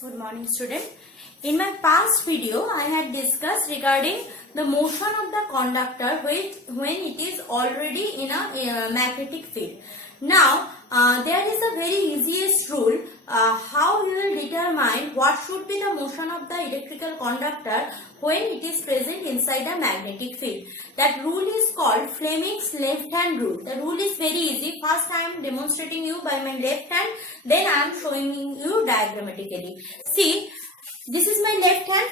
Good morning, student. In my past video, I had discussed regarding the motion of the conductor when it is already in a magnetic field. Now, there is a very easiest rule how you will determine what should be the motion of the electrical conductor when it is present inside a magnetic field. That rule is called Fleming's left hand rule. The rule is very easy. First I am demonstrating you by my left hand, then I am showing you diagrammatically. See, this is my left hand,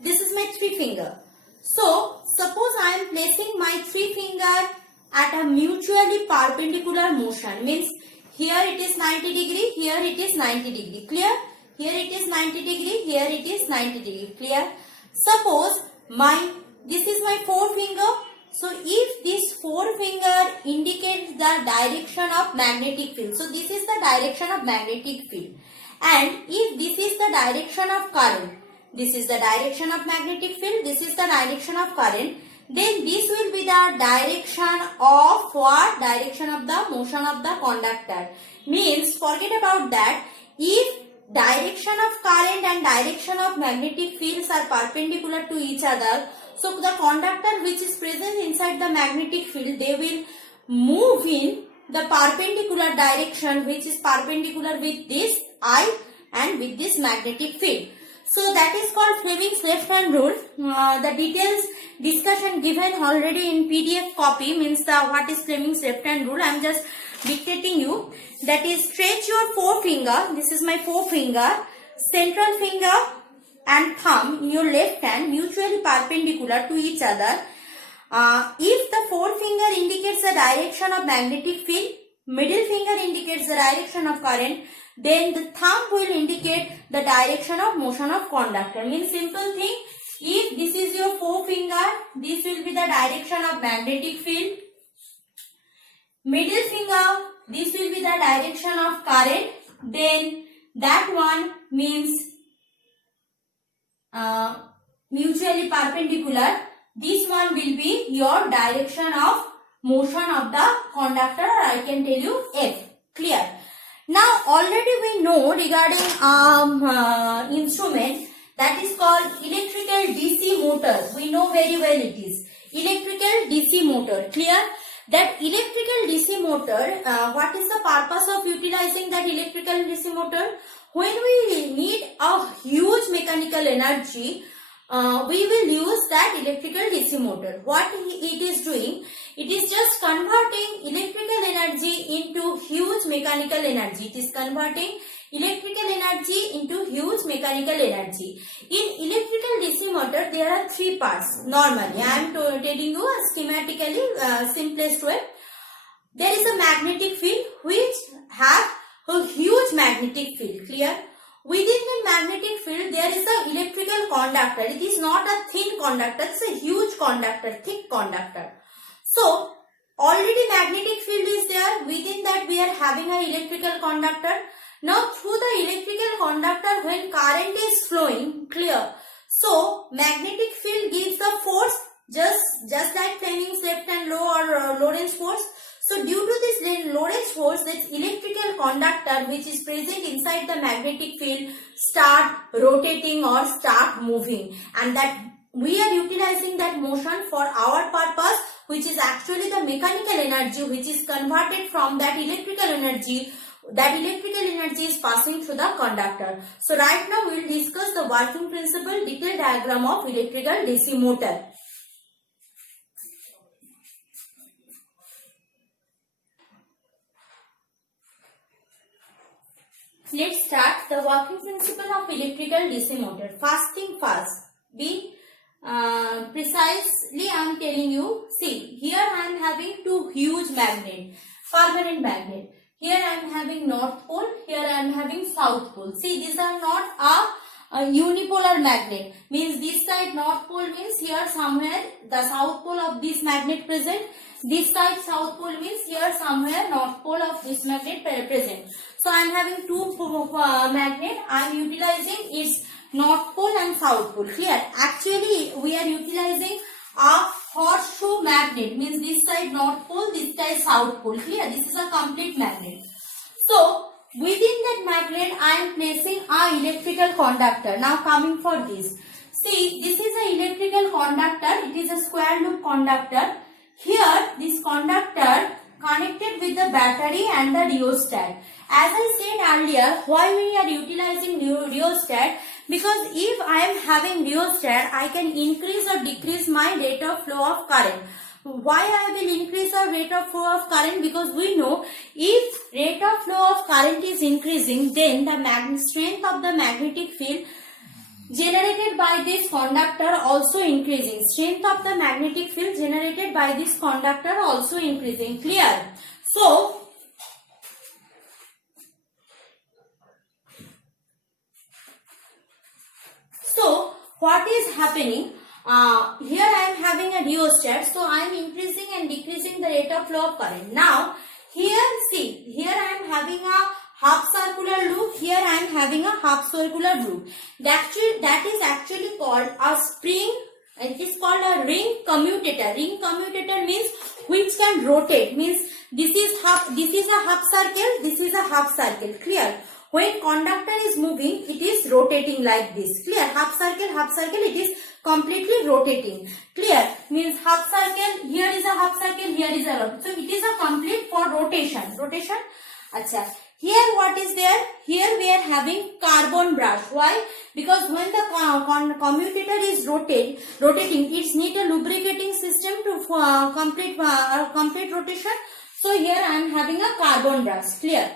this is my three finger. So, suppose I am placing my three finger at a mutually perpendicular motion, means here it is 90 degree, here it is 90 degree, clear? Here it is 90 degree, here it is 90 degree, clear? Suppose this is my forefinger. So if this forefinger indicates the direction of magnetic field, so this is the direction of magnetic field, and if this is the direction of current, this is the direction of magnetic field, this is the direction of current, then this will be the direction of what? Direction of the motion of the conductor. Means forget about that. If direction of current and direction of magnetic fields are perpendicular to each other, so the conductor which is present inside the magnetic field, they will move in the perpendicular direction which is perpendicular with this I and with this magnetic field. So that is called Fleming's left hand rule. The details discussion given already in PDF copy, means what is Fleming's left hand rule. I am just dictating you. That is, stretch your forefinger. This is my forefinger, central finger and thumb in your left hand mutually perpendicular to each other. If the forefinger indicates the direction of magnetic field, middle finger indicates the direction of current, then the thumb will indicate the direction of motion of conductor. Means simple thing, if this is your forefinger, this will be the direction of magnetic field. Middle finger, this will be the direction of current. Then that one means mutually perpendicular. This one will be your direction of motion of the conductor, or I can tell you F. Clear? Now already we know regarding instrument that is called electrical DC motor. We know very well it is electrical DC motor. Clear? That electrical DC motor, what is the purpose of utilizing that electrical DC motor? When we need a huge mechanical energy, we will use that electrical DC motor. What it is doing? It is just converting electrical energy into huge mechanical energy. It is converting electrical energy into huge mechanical energy. In electrical DC motor, there are three parts. Normally, I am telling you schematically, simplest way. There is a magnetic field which have a huge magnetic field. Clear? Within the magnetic field, there is a electrical conductor. It is not a thin conductor, it is a huge conductor, thick conductor. So, already magnetic field is there. Within that, we are having an electrical conductor. Now, through the electrical conductor, when current is flowing, clear. So, magnetic field gives the force just like Fleming's left hand law or Lorentz force. So, due to this Lorentz force, this electrical conductor which is present inside the magnetic field start rotating or start moving, and that we are utilizing that motion for our purpose, which is actually the mechanical energy which is converted from that electrical energy. That electrical energy is passing through the conductor. So right now we will discuss the working principle, detailed diagram of electrical DC motor. Let's start the working principle of electrical DC motor. First thing first, be precisely I am telling you. See, here I am having two huge magnet, permanent magnet. Here I am having north pole, here I am having south pole. See, these are not a unipolar magnet. Means this side north pole means here somewhere the south pole of this magnet present. This side south pole means here somewhere north pole of this magnet present. So I am having two magnet. I am utilizing its north pole and south pole. Clear? Actually, we are utilizing a horseshoe magnet. Means this side north pole, this side south pole. Clear? This is a complete magnet. So within that friend, I am placing a electrical conductor. Now coming for this. See, this is a electrical conductor. It is a square loop conductor. Here, this conductor connected with the battery and the rheostat. As I said earlier, why we are utilizing rheostat? Because if I am having rheostat, I can increase or decrease my rate of flow of current. Why I will increase the rate of flow of current? Because we know if rate of flow of current is increasing, then the strength of the magnetic field generated by this conductor also increasing. Strength of the magnetic field generated by this conductor also increasing. Clear? So, what is happening? Here I am having a rheostat, so I am increasing and decreasing the rate of flow of current. Now, here see, here I am having a half circular loop, here I am having a half circular loop. That is actually called a spring. It is called a ring commutator. Ring commutator means which can rotate. Means this is a half circle, this is a half circle. Clear? When conductor is moving, it is rotating like this. Clear? Half circle, it is completely rotating. Clear? Means half circle, here is a half circle, here is a rotation. So it is a complete for rotation. Rotation? Acha. Here what is there? Here we are having carbon brush. Why? Because when the commutator is rotating, it needs a lubricating system to complete rotation. So here I am having a carbon brush. Clear?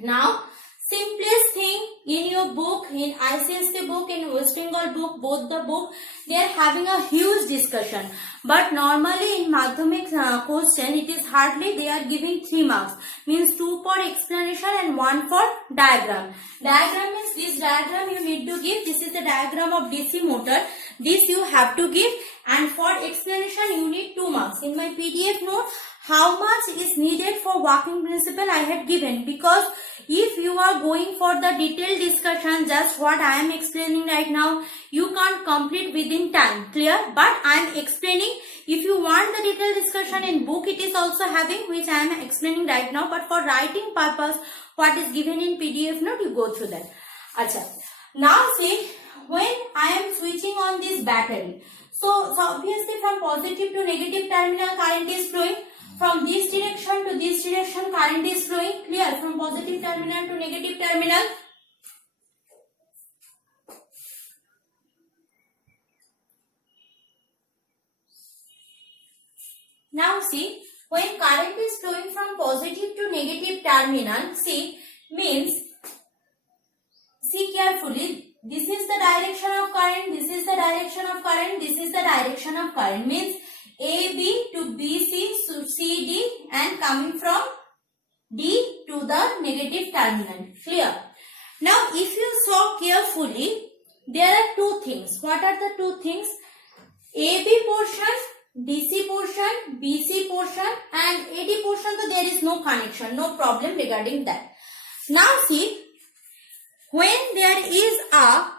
Now, simplest thing in your book, in ICSE book, in West Bengal book, both the book, they are having a huge discussion. But normally in Madhyamik question, it is hardly they are giving 3 marks. Means 2 for explanation and 1 for diagram. Diagram means this diagram you need to give. This is the diagram of DC motor. This you have to give. And for explanation you need 2 marks. In my PDF note, how much is needed for working principle I had given, because if you are going for the detailed discussion, just what I am explaining right now, you can't complete within time. Clear? But I am explaining. If you want the detailed discussion in book, it is also having, which I am explaining right now. But for writing purpose, what is given in PDF note, you go through that. Acha. Now see, when I am switching on this battery, so obviously from positive to negative terminal current is flowing. From this direction to this direction current is flowing. Clear? From positive terminal to negative terminal. Now see, when current is flowing from positive to negative terminal, see, means, see carefully, this is the direction of current, this is the direction of current, this is the direction of current. Means AB to BC to CD and coming from D to the negative terminal. Clear? Now if you saw carefully, there are 2 things. What are the 2 things? AB portion, DC portion, BC portion and AD portion, so there is no connection, no problem regarding that. Now see, when there is a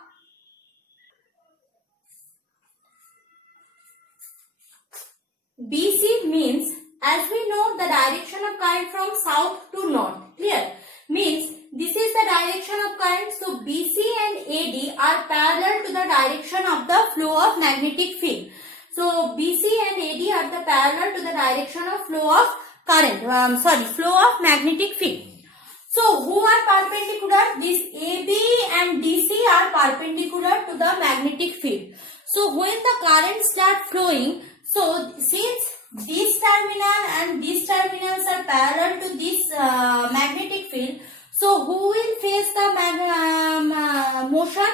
BC means, as we know, the direction of current from south to north. Clear? Means this is the direction of current. So BC and AD are parallel to the direction of the flow of magnetic field. So BC and AD are the parallel to the direction of flow of current. Flow of magnetic field. So who are perpendicular? This AB and DC are perpendicular to the magnetic field. So when the current start flowing, so since this terminal and these terminals are parallel to this magnetic field, so who will face the motion?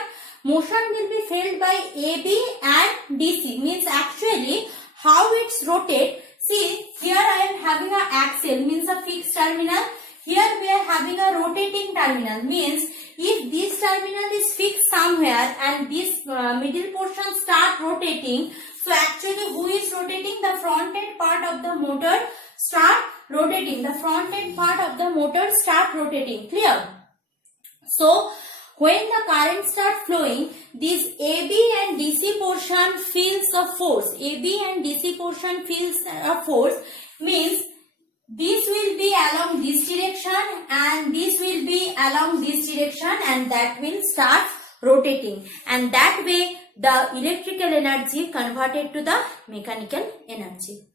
Motion will be felt by AB and DC. Means actually how it's rotate. See, here I am having a axial, means a fixed terminal. Here we are having a rotating terminal. Means if this terminal is fixed somewhere and this middle portion start rotating, so actually who is rotating? The front end part of the motor start rotating. The front end part of the motor start rotating. Clear? So when the current start flowing, this AB and DC portion feels a force. AB and DC portion feels a force. Means this will be along this direction and this will be along this direction, and that will start rotating, and that way the electrical energy converted to the mechanical energy.